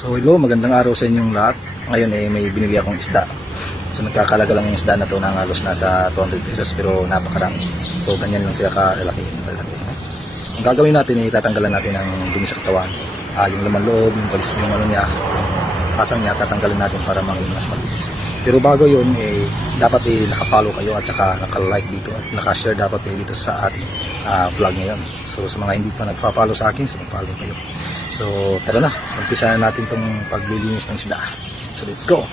So hello, magandang araw sa inyong lahat. Ngayon may binili akong isda. So nagkakalaga lang yung isda na to ng halos nasa 200 pesos pero napakarami. So ganyan lang sila kalaki. Ang gagawin natin tatanggalan natin ang dumi sa katawan. Yung laman loob, yung kalis, yung ano niya, pasang niya, tatanggalin natin para maging mas malinis. Pero bago yun, dapat naka-follow kayo at saka naka-like dito at naka-share dapat dito sa ating vlog ngayon. So sa mga hindi pa nagpa-follow sa akin, so mag-follow kayo. So tara na, umpisa na natin itong paglilinis ng isda. So let's go!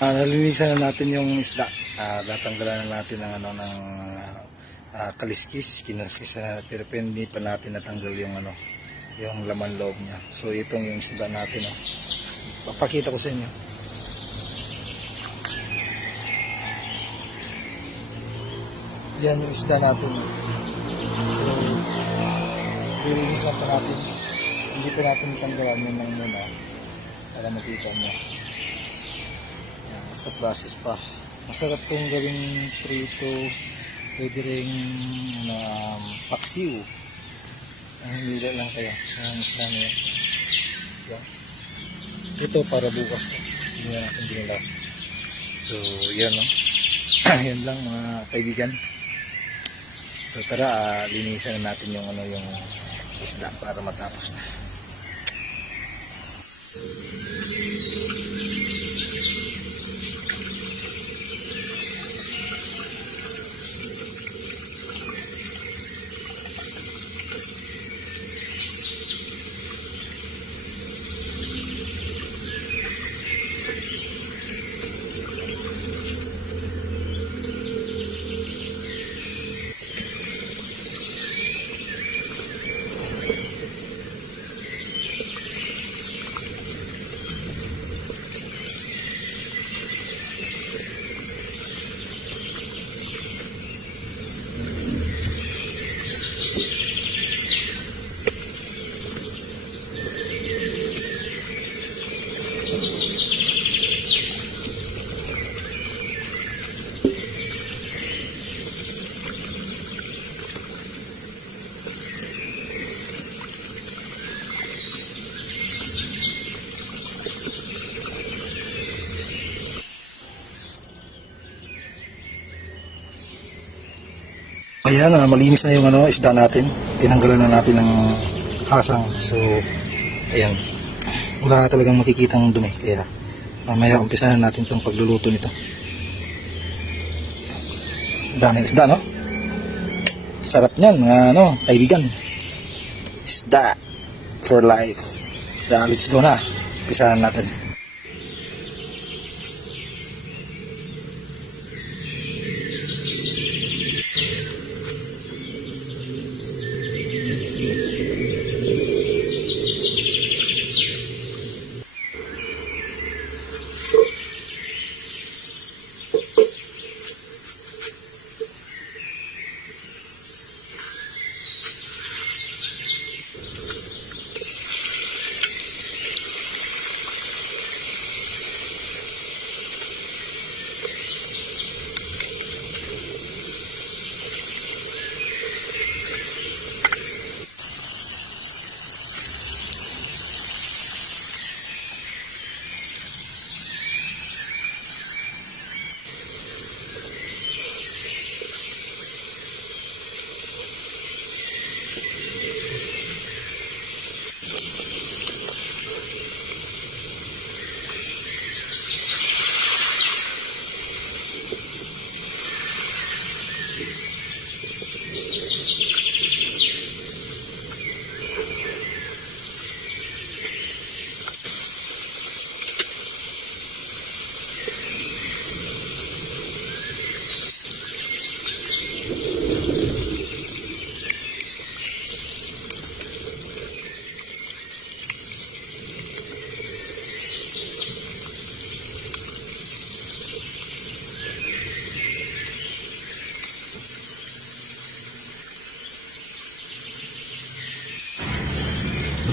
Nalinisan na natin yung isda. Tatanggalan na natin ng kaliskis, kinaliskis na, pero hindi pa natin natanggal yung yung laman loob niya. So itong yung isda natin, papakita ko sa inyo. Yan yung isda natin. So lilinisan pa natin. Hindi pa natin tanggalan yun ng muna para makita mo. Sa process pa. Masarap itong gawing prito, pwede rin paksiw. Ang hila lang kaya ang isda niya. Yan. Ito para bukas. Hindi na natin binilas. So yan, no? Yan lang mga kaibigan. So tara, linisan na natin yung yung isda para matapos na. Ayan, malinis na yung isda natin. Tinanggalan na natin ng hasang. So, ayan. Wala talagang makikitang dumi. Kaya, mamaya umpisa na natin itong pagluluto nito. Daming isda, no? Sarap niyan, mga kaibigan. Isda for life. Kaya, let's go na. Umpisahan natin.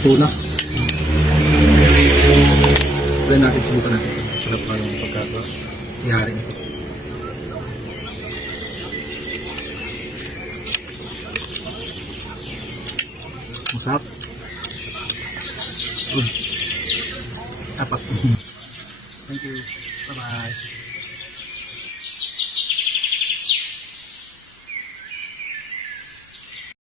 tuna. Try natin, subukan natin. Sarap pa yung pagkagawa. Ihari nito. Masarap. Apat. Thank you. Bye-bye.